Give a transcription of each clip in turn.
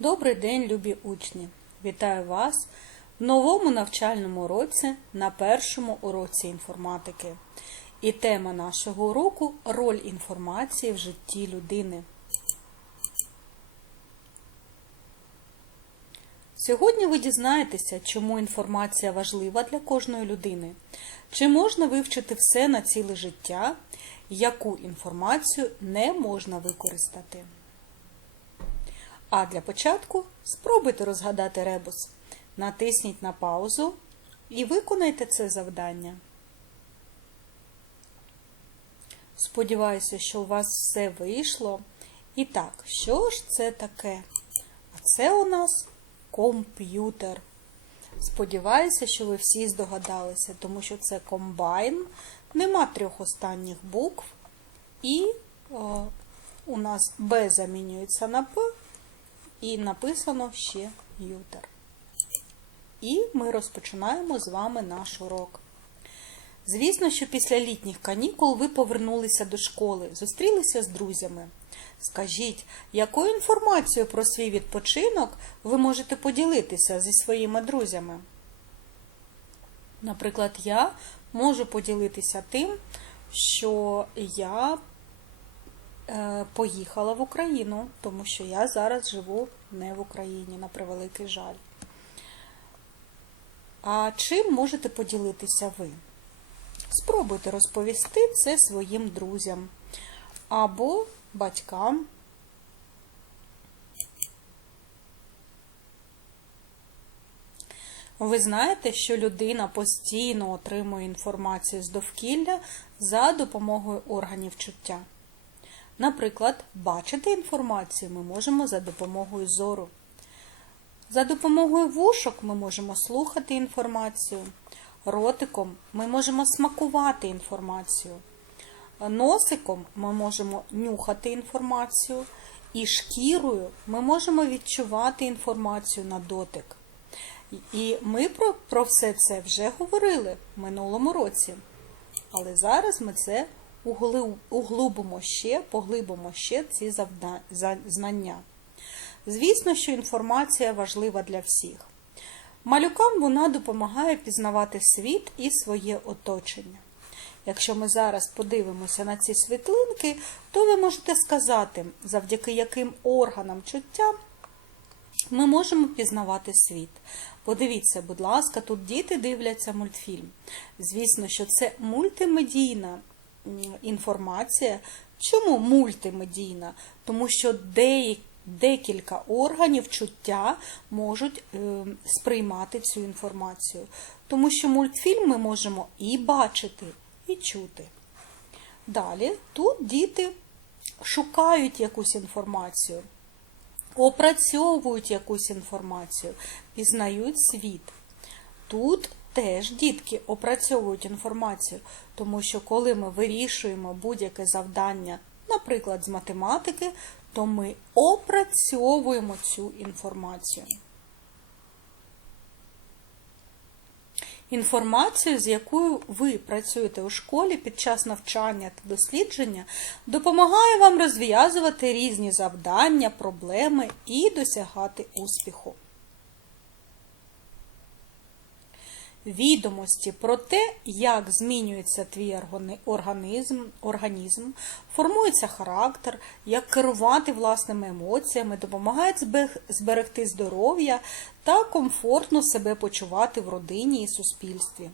Добрий день, любі учні! Вітаю вас в новому навчальному уроці на першому уроці інформатики. І тема нашого уроку роль інформації в житті людини. Сьогодні ви дізнаєтеся, чому інформація важлива для кожної людини, чи можна вивчити все на ціле життя, яку інформацію не можна використати. А для початку спробуйте розгадати ребус. Натисніть на паузу і виконайте це завдання. Сподіваюся, що у вас все вийшло. І так, що ж це таке? А це у нас комп'ютер. Сподіваюся, що ви всі здогадалися, тому що це комбайн, нема трьох останніх букв, і о, у нас Б замінюється на П, і написано ще ютер. І ми розпочинаємо з вами наш урок. Звісно, що після літніх канікул ви повернулися до школи, зустрілися з друзями. Скажіть, якою інформацією про свій відпочинок ви можете поділитися зі своїми друзями? Наприклад, я можу поділитися тим, що я поїхала в Україну, тому що я зараз живу не в Україні, на превеликий жаль. А чим можете поділитися ви? Спробуйте розповісти це своїм друзям або батькам. Ви знаєте, що людина постійно отримує інформацію з довкілля за допомогою органів чуття. Наприклад, бачити інформацію ми можемо за допомогою зору. За допомогою вушок ми можемо слухати інформацію. Ротиком ми можемо смакувати інформацію. Носиком ми можемо нюхати інформацію. І шкірою ми можемо відчувати інформацію на дотик. І ми про, про все це вже говорили в минулому році. Але зараз ми це углубимо ще, поглибимо ще ці знання. Звісно, що інформація важлива для всіх. Малюкам вона допомагає пізнавати світ і своє оточення. Якщо ми зараз подивимося на ці світлинки, то ви можете сказати, завдяки яким органам чуття ми можемо пізнавати світ. Подивіться, будь ласка, тут діти дивляться мультфільм. Звісно, що це мультимедійна інформація. Чому мультимедійна? Тому що деякі Декілька органів чуття можуть е, сприймати цю інформацію, тому що мультфільм ми можемо і бачити, і чути. Далі тут діти шукають якусь інформацію, опрацьовують якусь інформацію, пізнають світ. Тут теж дітки опрацьовують інформацію, тому що коли ми вирішуємо будь-яке завдання, наприклад, з математики, то ми опрацьовуємо цю інформацію. Інформацію, з якою ви працюєте у школі під час навчання та дослідження, допомагає вам розв'язувати різні завдання, проблеми і досягати успіху. Відомості про те, як змінюється твій організм, організм, формується характер, як керувати власними емоціями, допомагають зберегти здоров'я та комфортно себе почувати в родині і суспільстві.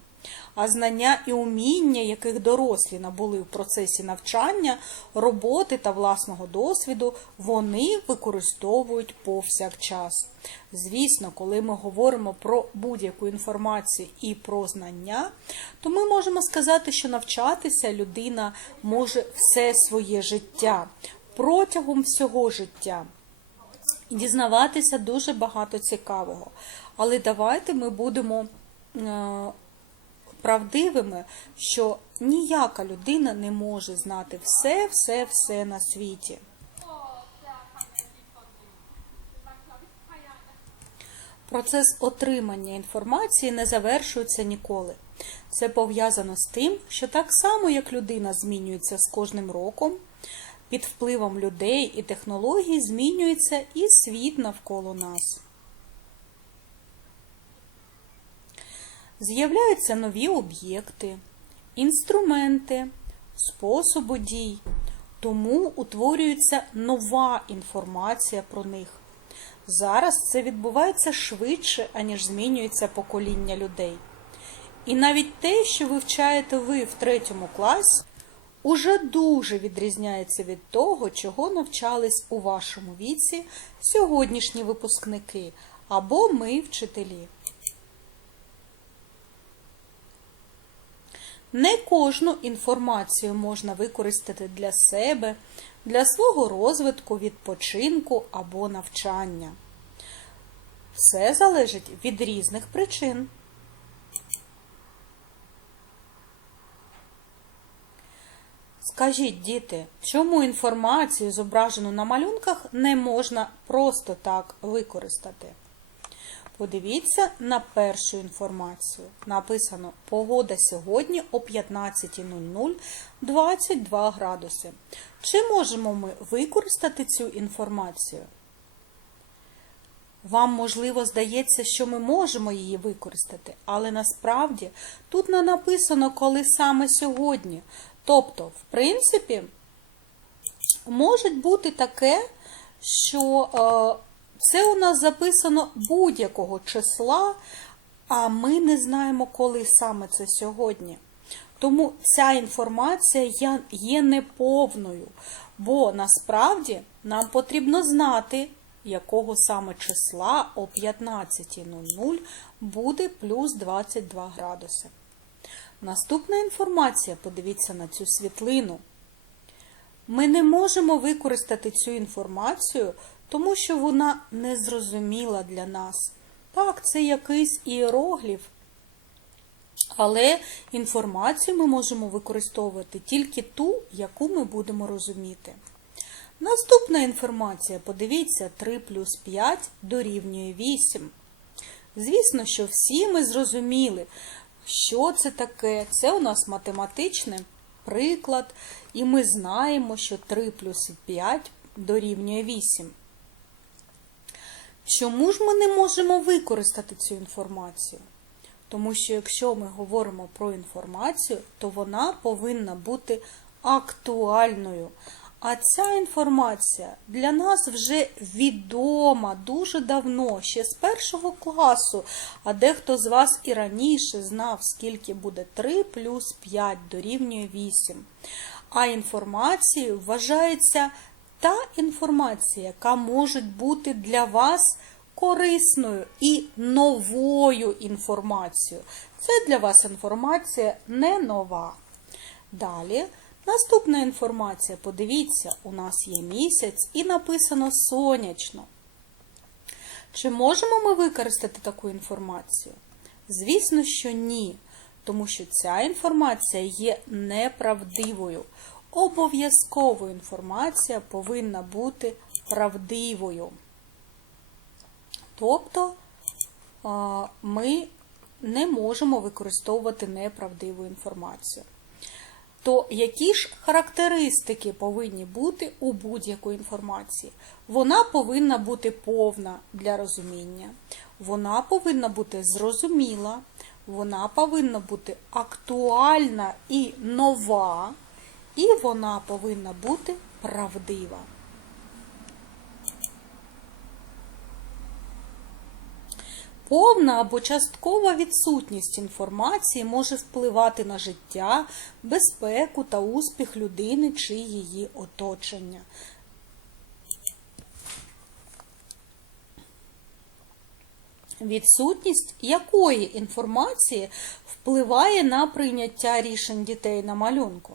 А знання і уміння, яких дорослі набули в процесі навчання, роботи та власного досвіду, вони використовують повсякчас. Звісно, коли ми говоримо про будь-яку інформацію і про знання, то ми можемо сказати, що навчатися людина може все своє життя протягом всього життя. І дізнаватися дуже багато цікавого. Але давайте ми будемо е, правдивими, що ніяка людина не може знати все, все, все на світі. Процес отримання інформації не завершується ніколи. Це пов'язано з тим, що так само, як людина змінюється з кожним роком, Під впливом людей і технологій змінюється і світ навколо нас. З'являються нові об'єкти, інструменти, способи дій, тому утворюється нова інформація про них. Зараз це відбувається швидше, аніж змінюється покоління людей. І навіть те, що вивчаєте ви в третьому класі, уже дуже відрізняється від того, чого навчались у вашому віці сьогоднішні випускники або ми, вчителі. Не кожну інформацію можна використати для себе, для свого розвитку, відпочинку або навчання. Все залежить від різних причин. Скажіть, діти, чому інформацію, зображену на малюнках, не можна просто так використати? Подивіться на першу інформацію. Написано Погода сьогодні о 15.00 22 градуси. Чи можемо ми використати цю інформацію? Вам, можливо, здається, що ми можемо її використати, але насправді тут не написано, коли саме сьогодні. Тобто, в принципі, може бути таке, що е, це у нас записано будь-якого числа, а ми не знаємо, коли саме це сьогодні. Тому ця інформація є неповною, бо насправді нам потрібно знати, якого саме числа о 15.00 буде плюс 22 градуси. Наступна інформація, подивіться на цю світлину. Ми не можемо використати цю інформацію, тому що вона незрозуміла для нас. Так, це якийсь іерогліф. Але інформацію ми можемо використовувати тільки ту, яку ми будемо розуміти. Наступна інформація, подивіться, 3 плюс 5 дорівнює 8. Звісно, що всі ми зрозуміли, що це таке. Це у нас математичний приклад, і ми знаємо, що 3 плюс 5 дорівнює 8. Чому ж ми не можемо використати цю інформацію? Тому що якщо ми говоримо про інформацію, то вона повинна бути актуальною. А ця інформація для нас вже відома дуже давно, ще з першого класу, а дехто з вас і раніше знав, скільки буде 3 плюс 5 дорівнює 8. А інформацією вважається та інформація, яка може бути для вас корисною і новою інформацією. Це для вас інформація не нова. Далі. Наступна інформація, подивіться, у нас є місяць і написано сонячно. Чи можемо ми використати таку інформацію? Звісно, що ні, тому що ця інформація є неправдивою. Обов'язково інформація повинна бути правдивою. Тобто ми не можемо використовувати неправдиву інформацію то які ж характеристики повинні бути у будь-якої інформації? Вона повинна бути повна для розуміння, вона повинна бути зрозуміла, вона повинна бути актуальна і нова, і вона повинна бути правдива. Повна або часткова відсутність інформації може впливати на життя, безпеку та успіх людини чи її оточення. Відсутність якої інформації впливає на прийняття рішень дітей на малюнку?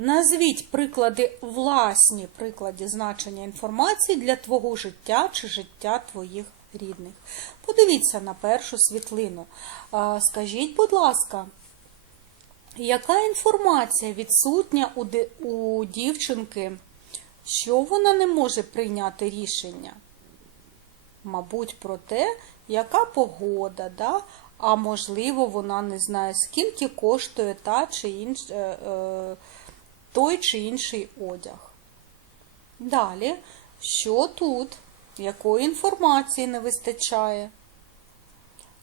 Назвіть приклади, власні приклади значення інформації для твого життя чи життя твоїх рідних. Подивіться на першу світлину. Скажіть, будь ласка, яка інформація відсутня у дівчинки, що вона не може прийняти рішення? Мабуть, про те, яка погода, да? а можливо, вона не знає, скільки коштує та чи інш, е, е, той чи інший одяг. Далі, що тут? Якої інформації не вистачає?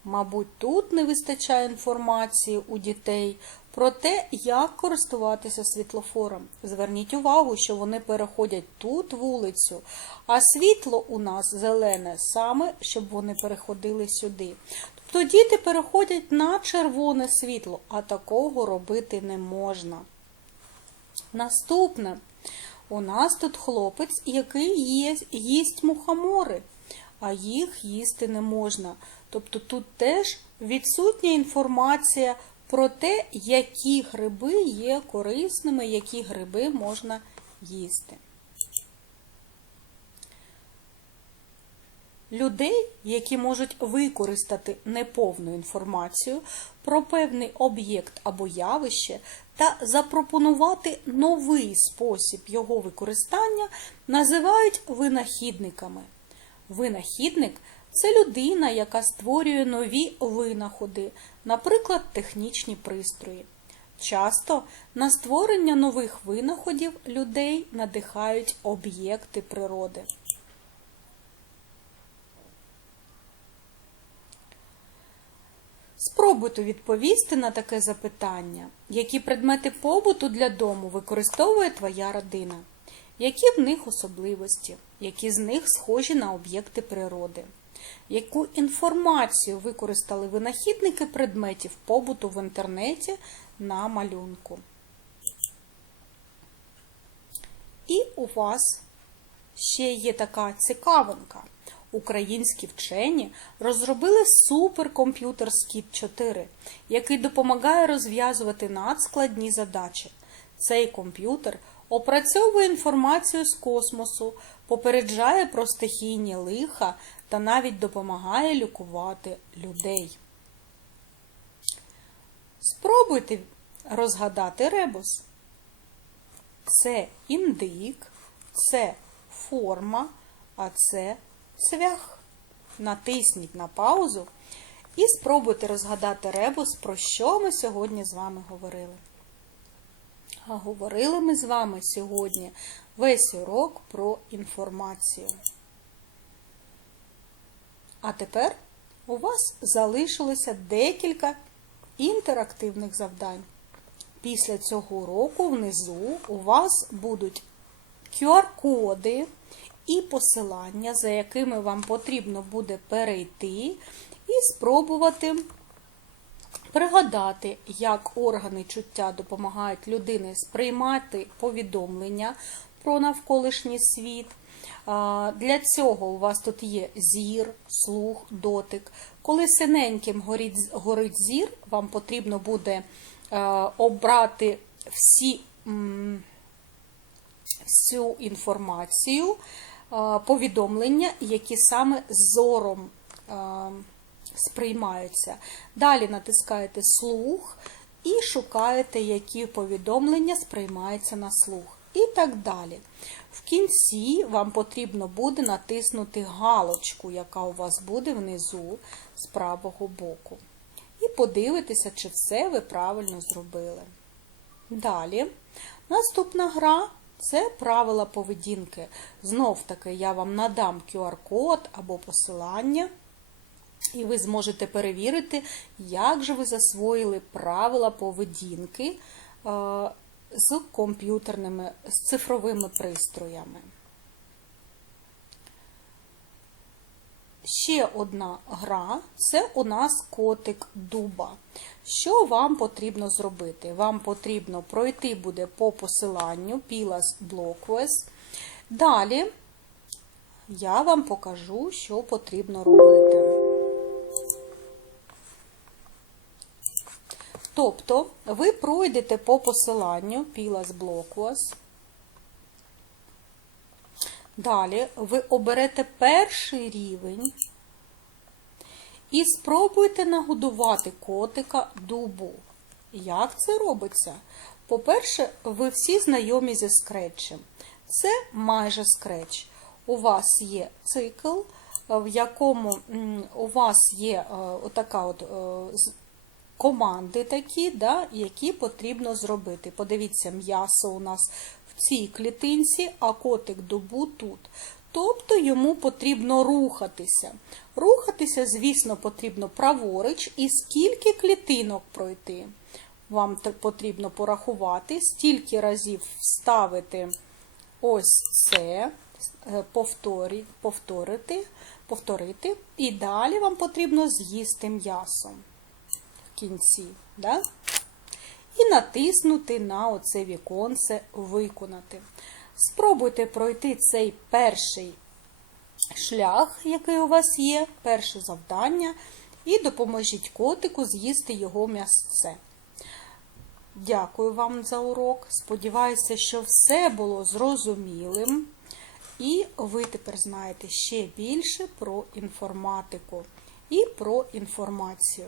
Мабуть, тут не вистачає інформації у дітей про те, як користуватися світлофором. Зверніть увагу, що вони переходять тут вулицю, а світло у нас зелене саме, щоб вони переходили сюди. Тобто діти переходять на червоне світло, а такого робити не можна. Наступне. У нас тут хлопець, який є, їсть мухомори, а їх їсти не можна. Тобто тут теж відсутня інформація про те, які гриби є корисними, які гриби можна їсти. Людей, які можуть використати неповну інформацію про певний об'єкт або явище та запропонувати новий спосіб його використання, називають винахідниками. Винахідник це людина, яка створює нові винаходи, наприклад, технічні пристрої. Часто на створення нових винаходів людей надихають об'єкти природи. Спробуйте відповісти на таке запитання, які предмети побуту для дому використовує твоя родина, які в них особливості, які з них схожі на об'єкти природи, яку інформацію використали винахідники предметів побуту в інтернеті на малюнку. І у вас ще є така цікавинка. Українські вчені розробили суперкомп'ютер скіт 4, який допомагає розв'язувати надскладні задачі. Цей комп'ютер опрацьовує інформацію з космосу, попереджає про стихійні лиха та навіть допомагає лікувати людей. Спробуйте розгадати ребус. Це індик, це форма, а це цвях. Натисніть на паузу і спробуйте розгадати ребус, про що ми сьогодні з вами говорили. А говорили ми з вами сьогодні весь урок про інформацію. А тепер у вас залишилося декілька інтерактивних завдань. Після цього уроку внизу у вас будуть QR-коди і посилання, за якими вам потрібно буде перейти і спробувати пригадати, як органи чуття допомагають людині сприймати повідомлення про навколишній світ. Для цього у вас тут є зір, слух, дотик. Коли синеньким горить, горить зір, вам потрібно буде обрати всі, всю інформацію, повідомлення, які саме зором сприймаються. Далі натискаєте слух і шукаєте, які повідомлення сприймаються на слух. І так далі. В кінці вам потрібно буде натиснути галочку, яка у вас буде внизу з правого боку. І подивитися, чи все ви правильно зробили. Далі, наступна гра це правила поведінки. Знов таки я вам надам QR-код або посилання. І ви зможете перевірити, як же ви засвоїли правила поведінки з комп'ютерними, з цифровими пристроями. Ще одна гра це у нас котик дуба. Що вам потрібно зробити? Вам потрібно пройти буде по посиланню Pilas Blockquest. Далі я вам покажу, що потрібно робити. Тобто, ви пройдете по посиланню Pilas Blockquest. Далі ви оберете перший рівень і спробуйте нагодувати котика дубу. Як це робиться? По-перше, ви всі знайомі зі скретчем. Це майже скретч. У вас є цикл, в якому у вас є отака от команди такі, да, які потрібно зробити. Подивіться, м'ясо у нас в цій клітинці, а котик добу тут. Тобто йому потрібно рухатися. Рухатися, звісно, потрібно праворуч і скільки клітинок пройти. Вам потрібно порахувати, стільки разів вставити ось це, е, повторити, повторити, і далі вам потрібно з'їсти м'ясо кінці. Да? І натиснути на оце віконце Виконати. Спробуйте пройти цей перший шлях, який у вас є, перше завдання, і допоможіть котику з'їсти його м'ясце. Дякую вам за урок. Сподіваюся, що все було зрозумілим. І ви тепер знаєте ще більше про інформатику і про інформацію.